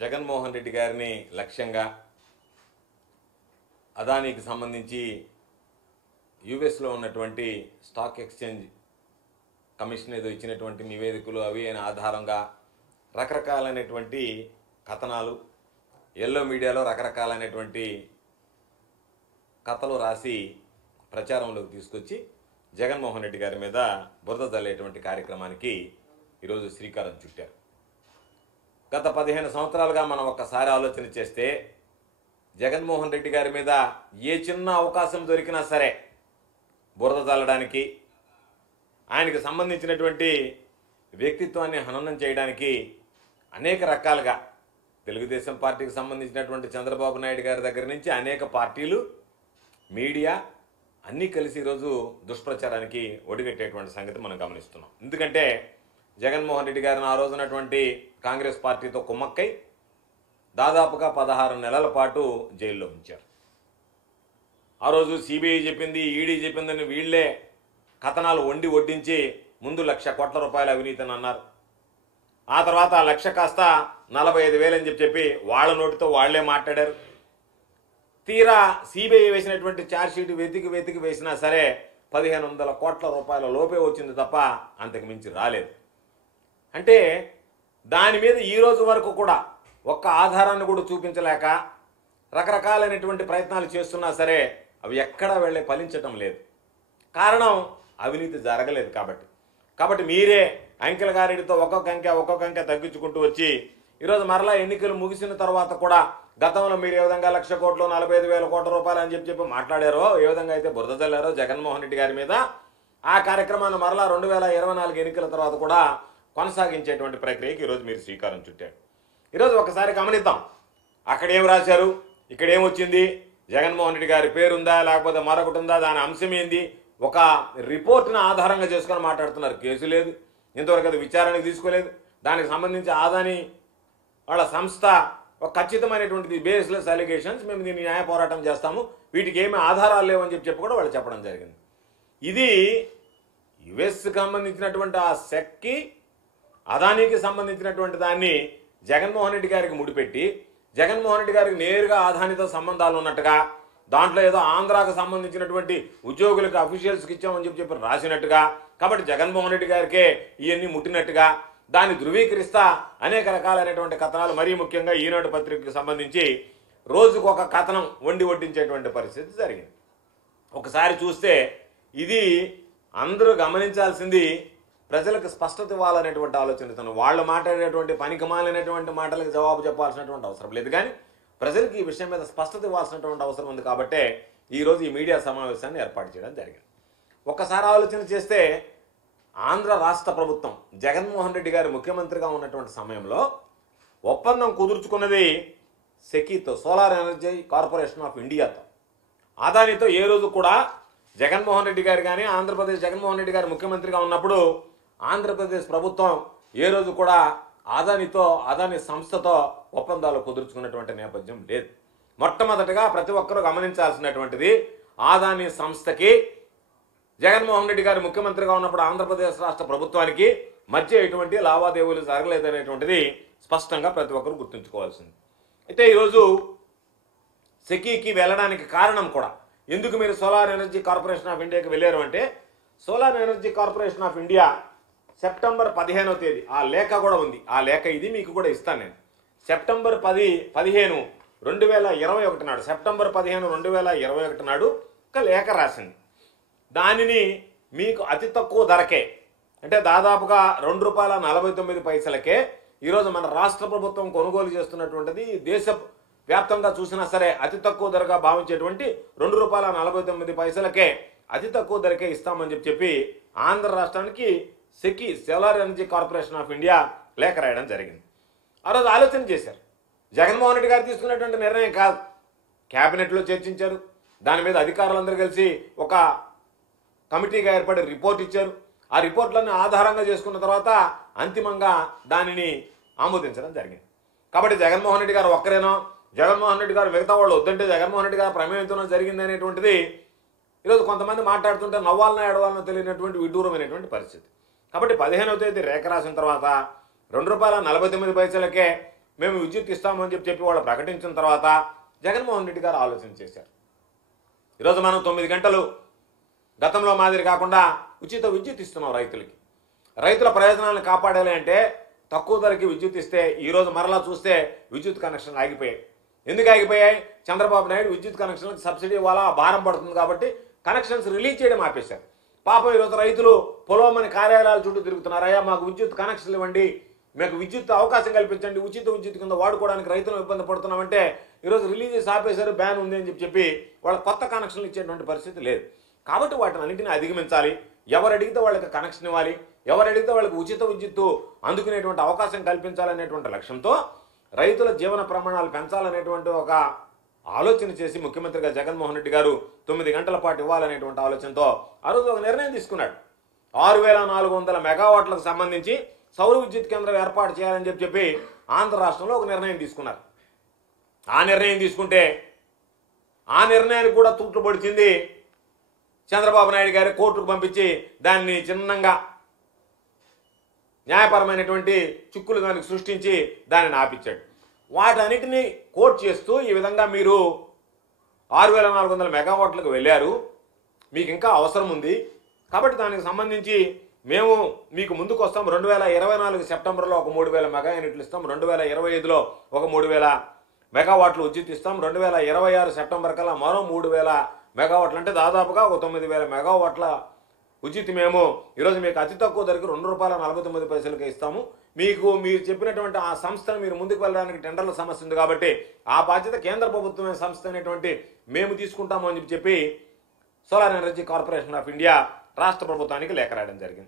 జగన్మోహన్ రెడ్డి గారిని లక్ష్యంగా అదానికి సంబంధించి యుఎస్లో ఉన్నటువంటి స్టాక్ ఎక్స్చేంజ్ కమిషన్ ఏదో ఇచ్చినటువంటి నివేదికలు అవి అయిన ఆధారంగా రకరకాలైనటువంటి కథనాలు ఎల్లో మీడియాలో రకరకాలైనటువంటి కథలు రాసి ప్రచారంలోకి తీసుకొచ్చి జగన్మోహన్ రెడ్డి గారి మీద బురద జల్లేటువంటి కార్యక్రమానికి ఈరోజు శ్రీకారం చుట్టారు. గత 15 సంవత్సరాలుగా మనం ఒక్కసారి ఆలోచన చేస్తే జగన్మోహన్ రెడ్డి గారి మీద ఏ చిన్న అవకాశం దొరికినా సరే బురద జల్లడానికి, ఆయనకు సంబంధించినటువంటి వ్యక్తిత్వాన్ని హననం చేయడానికి అనేక రకాలుగా తెలుగుదేశం పార్టీకి సంబంధించినటువంటి చంద్రబాబు నాయుడు గారి దగ్గర నుంచి అనేక పార్టీలు, మీడియా అన్నీ కలిసి ఈరోజు దుష్ప్రచారానికి ఒడిగట్టేటువంటి సంగతి మనం గమనిస్తున్నాం. ఎందుకంటే జగన్మోహన్ రెడ్డి గారిని ఆ రోజునటువంటి కాంగ్రెస్ పార్టీతో కుమ్మక్కై దాదాపుగా 16 నెలల పాటు జైల్లో ఉంచారు. ఆ రోజు సిబిఐ చెప్పింది, ఈడీ చెప్పిందని వీళ్లే కథనాలు వడ్డించి ముందు 1,00,000 కోట్ల రూపాయల అవినీతిని అన్నారు. ఆ తర్వాత ఆ 1,00,000 కాస్త 45,000 అని చెప్పి వాళ్ళ నోటితో వాళ్లే మాట్లాడారు. తీరా సిబిఐ వేసినటువంటి ఛార్జ్షీట్ వెతికి వేసినా సరే 1,500 కోట్ల రూపాయల లోపే వచ్చింది తప్ప అంతకు మించి రాలేదు. అంటే దాని మీద ఈ రోజు వరకు కూడా ఒక్క ఆధారాన్ని కూడా చూపించలేక రకరకాలైనటువంటి ప్రయత్నాలు చేస్తున్నా సరే అవి ఎక్కడా వెళ్ళే ఫలించటం లేదు. కారణం అవినీతి జరగలేదు కాబట్టి మీరే అంకెల గారెడితో ఒక్కొక్క అంకె తగ్గించుకుంటూ వచ్చి ఈరోజు మరలా ఎన్నికలు ముగిసిన తర్వాత కూడా గతంలో మీరు ఏ విధంగా 1,00,000 కోట్లు 45,000 కోట్ల రూపాయలు అని చెప్పి మాట్లాడారో, ఏ విధంగా అయితే బురద జల్లారో జగన్మోహన్ రెడ్డి గారి మీద, ఆ కార్యక్రమాన్ని మరలా 2024 ఎన్నికల తర్వాత కూడా కొనసాగించేటువంటి ప్రక్రియకి ఈరోజు మీరు శ్రీకారం చుట్టారు. ఈరోజు ఒకసారి గమనిద్దాం. అక్కడ ఏం రాశారు, ఇక్కడ ఏమొచ్చింది, జగన్మోహన్ రెడ్డి గారి పేరుందా లేకపోతే మరొకటి ఉందా, దాని అంశం ఏంది, ఒక రిపోర్ట్ని ఆధారంగా చేసుకొని మాట్లాడుతున్నారు. కేసు లేదు, ఇంతవరకు అది విచారణకు తీసుకోలేదు. దానికి సంబంధించి ఆదాని వాళ్ళ సంస్థ ఒక ఖచ్చితమైనటువంటి బేస్లెస్ అలిగేషన్స్, మేము దీన్ని న్యాయ పోరాటం చేస్తాము, వీటికి ఏమీ ఆధారాలు లేవని చెప్పి కూడా వాళ్ళు చెప్పడం జరిగింది. ఇది యుఎస్కి సంబంధించినటువంటి ఆ సెక్కి అదానికి సంబంధించినటువంటి దాన్ని జగన్మోహన్ రెడ్డి గారికి ముడిపెట్టి, జగన్మోహన్ రెడ్డి గారికి నేరుగా అదానితో సంబంధాలు ఉన్నట్టుగా, దాంట్లో ఏదో ఆంధ్రాకు సంబంధించినటువంటి ఉద్యోగులకు అఫీషియల్స్కి ఇచ్చామని చెప్పి రాసినట్టుగా, కాబట్టి జగన్మోహన్ రెడ్డి గారికే ఇవన్నీ ముట్టినట్టుగా దాన్ని ధృవీకరిస్తా అనేక రకాలైనటువంటి కథనాలు, మరీ ముఖ్యంగా ఈనాడు పత్రికకు సంబంధించి రోజుకు ఒక కథనం వడ్డించేటువంటి పరిస్థితి జరిగింది. ఒకసారి చూస్తే ఇది అందరూ గమనించాల్సింది, ప్రజలకు స్పష్టత ఇవ్వాలనేటువంటి ఆలోచనతో వాళ్ళు మాట్లాడేటువంటి పనికిమాలినటువంటి మాటలకు జవాబు చెప్పాల్సినటువంటి అవసరం లేదు, కానీ ప్రజలకు ఈ విషయం మీద స్పష్టత ఇవ్వాల్సినటువంటి అవసరం ఉంది. కాబట్టే ఈరోజు ఈ మీడియా సమావేశాన్ని ఏర్పాటు చేయడం జరిగింది. ఒక్కసారి ఆలోచన చేస్తే ఆంధ్ర రాష్ట్ర ప్రభుత్వం జగన్మోహన్ రెడ్డి గారు ముఖ్యమంత్రిగా ఉన్నటువంటి సమయంలో ఒప్పందం కుదుర్చుకున్నది సెకీతో, సోలార్ ఎనర్జీ కార్పొరేషన్ ఆఫ్ ఇండియాతో. అదానితో ఏ రోజు కూడా జగన్మోహన్ రెడ్డి గారు కానీ, ఆంధ్రప్రదేశ్ జగన్మోహన్ రెడ్డి గారు ముఖ్యమంత్రిగా ఉన్నప్పుడు ఆంధ్రప్రదేశ్ ప్రభుత్వం ఏ రోజు కూడా అదాని సంస్థతో ఒప్పందాలు కుదుర్చుకున్నటువంటి నేపథ్యం లేదు. మొట్టమొదటిగా ప్రతి ఒక్కరూ గమనించాల్సినటువంటిది, అదాని సంస్థకి జగన్మోహన్ రెడ్డి గారు ముఖ్యమంత్రిగా ఉన్నప్పుడు ఆంధ్రప్రదేశ్ రాష్ట్ర ప్రభుత్వానికి మధ్య ఎటువంటి లావాదేవీలు జరగలేదనేటువంటిది స్పష్టంగా ప్రతి ఒక్కరు గుర్తుంచుకోవాల్సింది. అయితే ఈరోజు సెకీకి వెళ్ళడానికి కారణం కూడా, ఎందుకు మీరు సోలార్ ఎనర్జీ కార్పొరేషన్ ఆఫ్ ఇండియాకి వెళ్ళారు అంటే, solar energy corporation of India September 15వ తేదీ ఆ లేఖ కూడా ఉంది. ఆ లేఖ ఇది మీకు కూడా ఇస్తాను నేను. సెప్టెంబర్ 15, 2021 నాడు, సెప్టెంబర్ 15, 2021 నాడు ఒక లేఖ రాసింది. దానిని మీకు అతి తక్కువ ధరకే, అంటే దాదాపుగా ₹2.49 ఈరోజు మన రాష్ట్ర ప్రభుత్వం కొనుగోలు చేస్తున్నటువంటిది, దేశ వ్యాప్తంగా చూసినా సరే అతి తక్కువ ధరగా భావించేటువంటి ₹2.49 అతి తక్కువ ధరకే ఇస్తామని చెప్పి ఆంధ్ర రాష్ట్రానికి SECI, solar energy corporation of India లేఖ రాయడం జరిగింది. ఆ రోజు ఆలోచన చేశారు. జగన్మోహన్ రెడ్డి గారు తీసుకున్నటువంటి నిర్ణయం కాదు, క్యాబినెట్లో చర్చించారు. దాని మీద అధికారులందరూ కలిసి ఒక కమిటీగా ఏర్పడి రిపోర్ట్ ఇచ్చారు. ఆ రిపోర్ట్లను ఆధారంగా చేసుకున్న తర్వాత అంతిమంగా దానిని ఆమోదించడం జరిగింది. కాబట్టి జగన్మోహన్ రెడ్డి గారు ఒక్కరేనో, జగన్మోహన్ రెడ్డి గారు మిగతా వాళ్ళు వద్దంటే జగన్మోహన్ రెడ్డి గారు ప్రమేయంతోనే జరిగింది అనేటువంటిది ఈరోజు కొంతమంది మాట్లాడుతుంటే నవ్వాలనో ఏడవాలనో తెలియనటువంటి విడ్డూరమైనటువంటి పరిస్థితి. కాబట్టి 15వ తేదీ రేఖ రాసిన తర్వాత ₹2.49 మేము విద్యుత్ ఇస్తామని చెప్పి వాళ్ళు ప్రకటించిన తర్వాత జగన్మోహన్ రెడ్డి గారు ఆలోచన చేశారు. ఈరోజు మనం 9 గంటలు గతంలో మాదిరి కాకుండా ఉచిత విద్యుత్ ఇస్తున్నాం రైతులకి. రైతుల ప్రయోజనాలను కాపాడాలి అంటే తక్కువ ధరకి విద్యుత్ ఇస్తే ఈరోజు మరలా చూస్తే విద్యుత్ కనెక్షన్లు ఆగిపోయాయి. ఎందుకు ఆగిపోయాయి? చంద్రబాబు నాయుడు విద్యుత్ కనెక్షన్లకు సబ్సిడీ వల్ల భారం పడుతుంది కాబట్టి కనెక్షన్స్ రిలీజ్ చేయడం ఆపేశారు. పాపం ఈరోజు రైతులు పొలమని కార్యాలయాల చుట్టూ తిరుగుతున్నారు. అయ్యా మాకు విద్యుత్ కనెక్షన్లు ఇవ్వండి, మాకు విద్యుత్ అవకాశం కల్పించండి, ఉచిత విద్యుత్ కింద వాడుకోవడానికి రైతులు ఇబ్బంది పడుతున్నామంటే ఈరోజు రిలీజ్ చేసి ఆపేశారు, బ్యాన్ ఉంది అని చెప్పి వాళ్ళ కొత్త కనెక్షన్లు ఇచ్చేటువంటి పరిస్థితి లేదు. కాబట్టి వాటిని అన్నింటినీ అధిగమించాలి. ఎవరు అడిగితే వాళ్ళకి కనెక్షన్ ఇవ్వాలి, ఎవరు అడిగితే వాళ్ళకి ఉచిత విద్యుత్తు అందుకునేటువంటి అవకాశం కల్పించాలనేటువంటి లక్ష్యంతో రైతుల జీవన ప్రమాణాలు పెంచాలనేటువంటి ఒక ఆలోచన చేసి ముఖ్యమంత్రిగా జగన్మోహన్ రెడ్డి గారు 9 గంటల పాటు ఇవ్వాలనేటువంటి ఆలోచనతో ఆ రోజు ఒక నిర్ణయం తీసుకున్నాడు. 6400 మెగావాట్లకు సంబంధించి సౌర విద్యుత్ కేంద్రం ఏర్పాటు చేయాలని చెప్పి ఆంధ్ర రాష్ట్రంలో ఒక నిర్ణయం తీసుకున్నారు. ఆ నిర్ణయం తీసుకుంటే ఆ నిర్ణయానికి కూడా తూట్లు పొడిచింది చంద్రబాబు నాయుడు గారి కోర్టుకు పంపించి దాన్ని చిన్నంగా న్యాయపరమైనటువంటి చిక్కులు దానికి సృష్టించి దానిని ఆపించాడు. వాటన్నిటినీ కోర్టు చేస్తూ ఈ విధంగా మీరు 6400 మెగావాట్లకు వెళ్ళారు, మీకు ఇంకా అవసరం ఉంది కాబట్టి దానికి సంబంధించి మేము మీకు ముందుకు వస్తాం. 2024 సెప్టెంబర్లో ఒక 3000 మెగా యూనిట్లు ఇస్తాం, 2025లో ఒక 3000 మెగావాట్లు విద్యుత్ ఇస్తాం, 2026 సెప్టెంబర్ కల్లా మరో 3000 మెగావాట్లు అంటే దాదాపుగా ఒక 9000 మెగావాట్ల విద్యుత్ మేము ఈరోజు మీకు అతి తక్కువ ధరకు ₹2.49 ఇస్తాము. మీకు మీరు చెప్పినటువంటి ఆ సంస్థను మీరు ముందుకు వెళ్ళడానికి టెండర్ల సమస్య ఉంది కాబట్టి ఆ బాధ్యత కేంద్ర ప్రభుత్వమే సంస్థ అనేటువంటి మేము తీసుకుంటాము అని చెప్పి solar energy corporation of India రాష్ట్ర ప్రభుత్వానికి లేఖ రాయడం జరిగింది.